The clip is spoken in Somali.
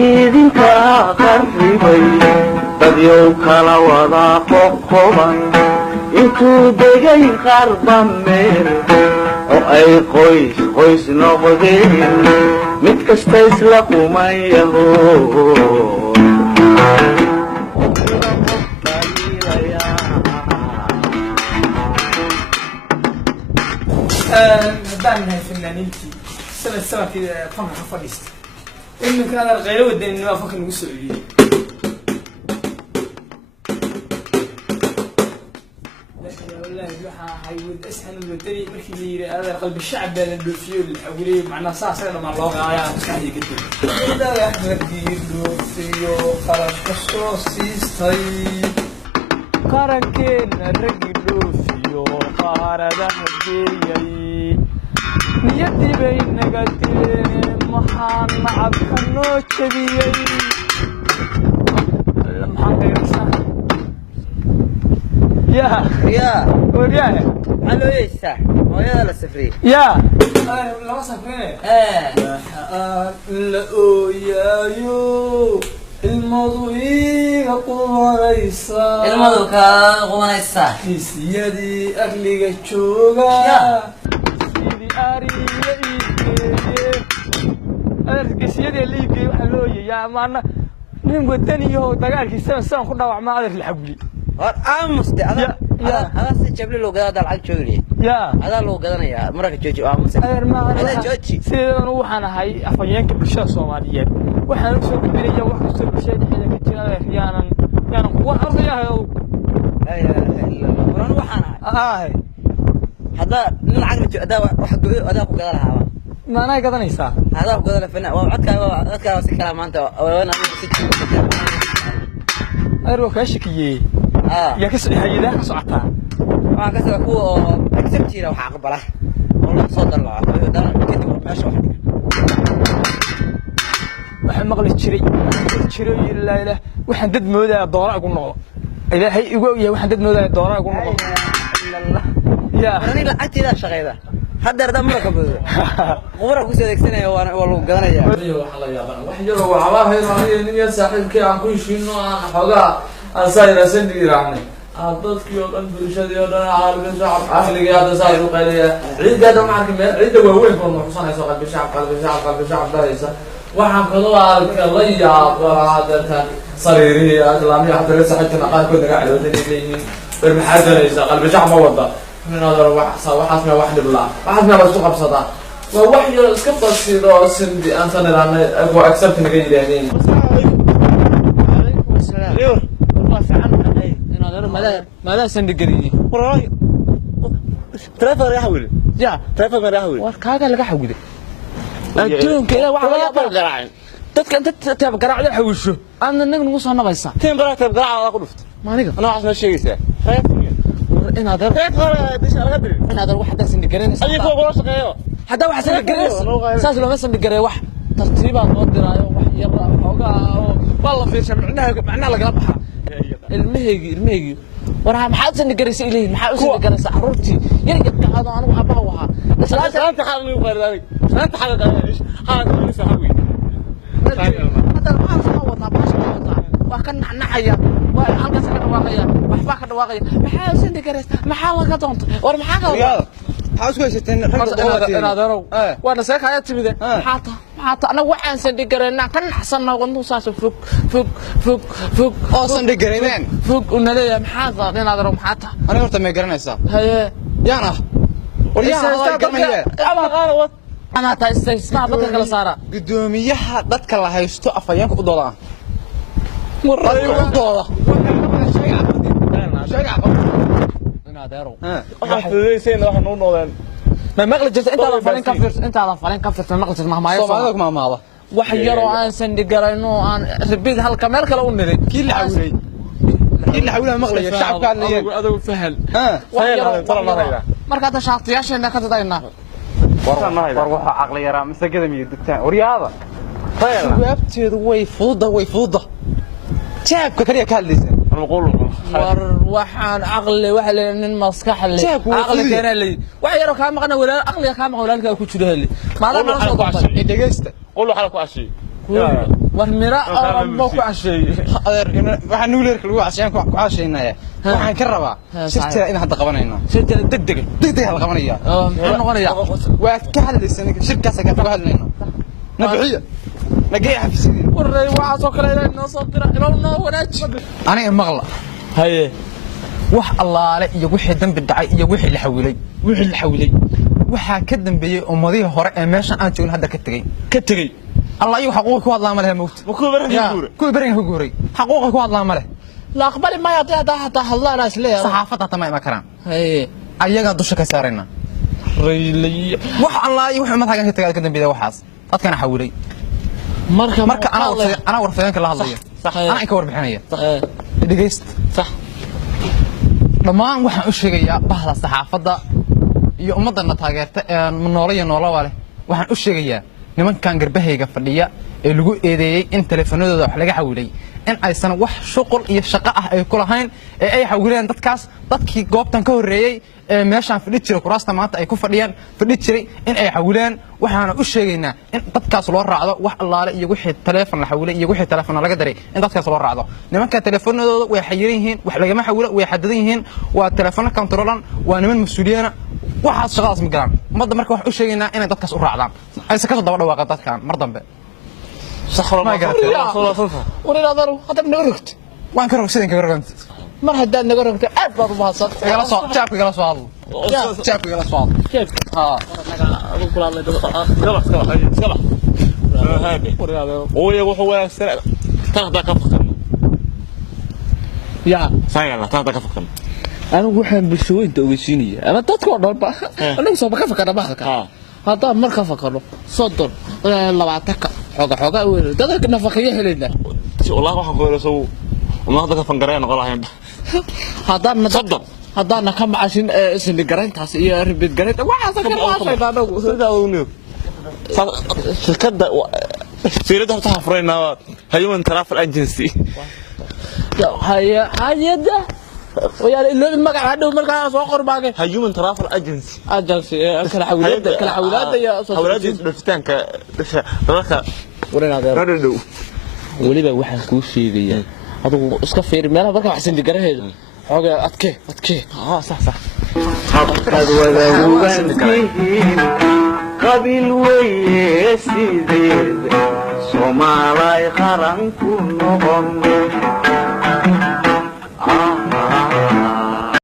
dalkiidinka qarribay dadyow kala wada qoqoban intuu degay qarba meel oo ay qoys qoys noqdeen mid kasta isla qumayaho هدان هاي فنانينتي سنة كده فما حفظت إنه كان الغير ودني ما فكر نقصي والله جوحة هيود أسهل الودني مركي هذا قلب الشعب بين الدوفيو الحولي معنا صاص أنا مع الله يا مسكين يقدر هذا يا أحمد الدوفيو خلاص كسوسيس طيب كاركين الرجل دوفيو قارده هديي نيتي بين نقدين محان معبك النوت بيي المحان غيرسا يا ورياه علو يسا ويا لا سفري يا لا سفري لا يا الموضوع قوانيسا سيدي أغلق الشوغا سيدي أريد سيدي اللي يجي وحلوية يا معنا نين ودني يو دقالك سنة كنا وعما هذا في الحبلي أمس ده هذا سجبلي لو قدر العقل شغلي هذا لو قدرنا يا مرة جوجي أمس هذا جوجي سيدنا وحنا هاي أفيانك بالشارع الصوماليين وحنا نسوي بالبرية وحنا نسوي بالشيء حنا كتير أحيانا يعني وحنا يا قرآن وحنا هذا العقل هذا واحد هذا هو قدرها ما أنا قدرني سا هذا هو قدر فينا وعدك وسكلام أنت وأنا أروح كشكية يا كسر هاي ذا كسرتها ما كسر هو أكسبتي لو حقبله والله صدر الله ده كده ماشي waxaan maqli jiray ilaa waxaan dad moodaa doora ugu noqdo ilaahay igu yahay waxaan dad moodaa doora ugu noqdo ya ani la agtida shaqeeyda hadda arda marka bado qura ku sadeegsanaya waa lagu gadanaya waxa la yaabaa wax yar oo waxba nin yar saaxiibkii aan ku heshiino aan xogaa aan saayrasan diiraanay dadkii oo dhan bulshadii oo dhan caalamka shacab ahliga hada saay u qaleeya ciidada markii meel ciida waaweyn oo xusanayso qalbi shacab dhaysa waxaan kaloo arkay la yaabaa dadkan sariirihi islaamiga hadda la saxaytana qaarkood naga cadooday leeyihiin bar maxaa doonaysa qalbi shacab ma wada min hadar waxaasna wax dhibla waxaasna bas ku qabsada waa wax yar iska basido sindi aan sanadana ako accept naga yiraahdeen alaykum asalaam والله في عنك هاي إن هذا ماذا سندقريني والله ترافر يا حول يا ترافر ما يا حول وكذا لقى حوجده أدون كذا واحد قراعين تذكر أنت تبغى قراع ده حوشه أنا نقول نوصل نبيسا تين قراع تبغى قراع على قلفت ما نقدر أنا عشان شيء سه إن هذا ديش على قدري إن هذا واحد سندقريني أي فوق ولا شقيه هذا واحد سندقريني ساس لو مثلا سندقري واحد ترتيبات مودر واحد يرى حوجا والله في شيء معناه لقلبها المهيجي ورا محل سندقريس إليه محل سندقريس عرفتي يرجع هذا أنا وحبها أنت حالك يقول ذلك أنت حالك إيش حالك لسه حوي هذا ما صار باش وكان نحيا وحلقة سكر واقية وحباك واقية محل سندقريس محل كدونت ور محل حاوس كويس تن أنا دارو وأنا ساك هاي تبي حتى أنا وعن سندقرينا كان حسنا ونو ساس فوق سندقرينين فوق ونلي محل أنا دارو حتى أنا قلت ما يقرنيسا هاي يانا أنا تايستيسنا بدك كلا سارة قدوميها dadka la haysto afayeenka u doodaan مرة دولا أنا دارو waxaan waxaan noo noodeen ما مغلي جت أنت على فلان كفر أنت على فلان كفر ما مغلي جت ما يصير Soomaalidu ma maala wax yar oo aan sandhigarayno aan ribid halka meel kale u niray kii la xawilay maqlaya shacabka hadlayeen adigu fahal marka hada shaatiyaasheena ka dadayna war waxa aqli yaraa masagada miyo dugtaan waryaada jawaabteedu way fuuda jaabka kaliya ka hadlaysan war waxaan aqli waxa la nin maskax leh aqli kana leh wax yar oo ka maqna walaal aqliga ka maqna walaalka ku jiro heli maadaama aan soo qabtay dhageysta qol waxa ku ashi والمراء موقع شيء waxaan nuuleerka lagu casiyaan ku caasheynaya waxaan ka rabaa shirta in hadda qabanayno شركة دقدق degdeg la qabanaya maxaa noqonaya waad ka hadlaysan shirkaas ka ka hadlayno nabixiya nagay xafiisidii waray waxa soo kale ilaa noo soo dira ilaa noo wanaaj aniga maqla haye wax allaale iyo wixii dambi dhacay iyo wixii la xawilay waxa ka dambeeyay ummadii hore ee meeshan aan joogin hadda ka tagay الله يو حقوقك والله ما له موت كل برين هجوري حقوقك والله ما له لا أقبل ما يعطي حتى الله ناس ليه صحافتها تمام كرام هي أيها دوشك سارنا ريلي وح الله يو ما تاجن كتير كده بيدا وحاس أتكلم حولي مركا أنا ورفيانك الله الله صح أنا إكور بحنية دقيست صح لما وح أشجع بعض الصحافة يوم مضنا تاجرت من نورية نورا وح أشجع nimankan garbahayga fadhiya ee lagu eedeeyay in telefoonadooda wax laga xawilay in aysan wax shaqo iyo shaqo ah ay ku lahayn ee ay xawileen dadkii goobtan ka horeeyay ee meeshan fadhi jiray kuraasta maanta ay ku fadhiyaan fadhi jiray in ay xawileen waxaana u sheegaynaa in dadkaas loo raacdo wax allaale iyo wixii telefoon la xawilay iyo wixii telefoon laga diray in dadkaas loo raacdo nimanka telefoonadooda way xayiran yihiin wax laga xawilo way xadadan yihiin waa telefoon controlan waa niman mas'uuliyiin waxaas shaqadaas ma galaan ummadda marka wax u sheegaynaa inay dadkaas u raacdaan aysan ka soo daba dhawaaqaan dadkan mar dambe صخر ما ورينا ضرو هذا بنغرقت وان كرو سيدن كرغنت mar haddaad naga rogto aad baad u mahadsan jaabka igala soo hadlo jaabka igala soo hadlo ويا وحوا تاخذ كفكم يا سايلا تاخذ كفكم anigu waxaan bulshooyinta ogeysiinaya ama dadka oo dhanba anigu soo ka fakara bahalka haddaan mar ka fakaro 30 20 xoga weyn dadka nafaqeeyo helayna والله waxaan ku yeelasoo uma hadda ka fangareen qolahayn haddaan ka macashin isla garayntaas iyo ribid garaynta waxa ka raasayna anagu sidaa uu niyo shirkadda سيرتها فتح فرينا هيومن ترافل اجنسي hayada ويا اللي المقع هذا المقع سو قرباك هيومن ترافل اجنسي كلا حولاد يا حولاد دفتان ركا ورينا ردو waliba waxaan ku sheegayaa adigu iska fiir meelaha dadka wax sindi garaheedo xogaa adkee صح habkad wada hubantihiin qabiil weeye sideed Soomaalay qaran ku noqon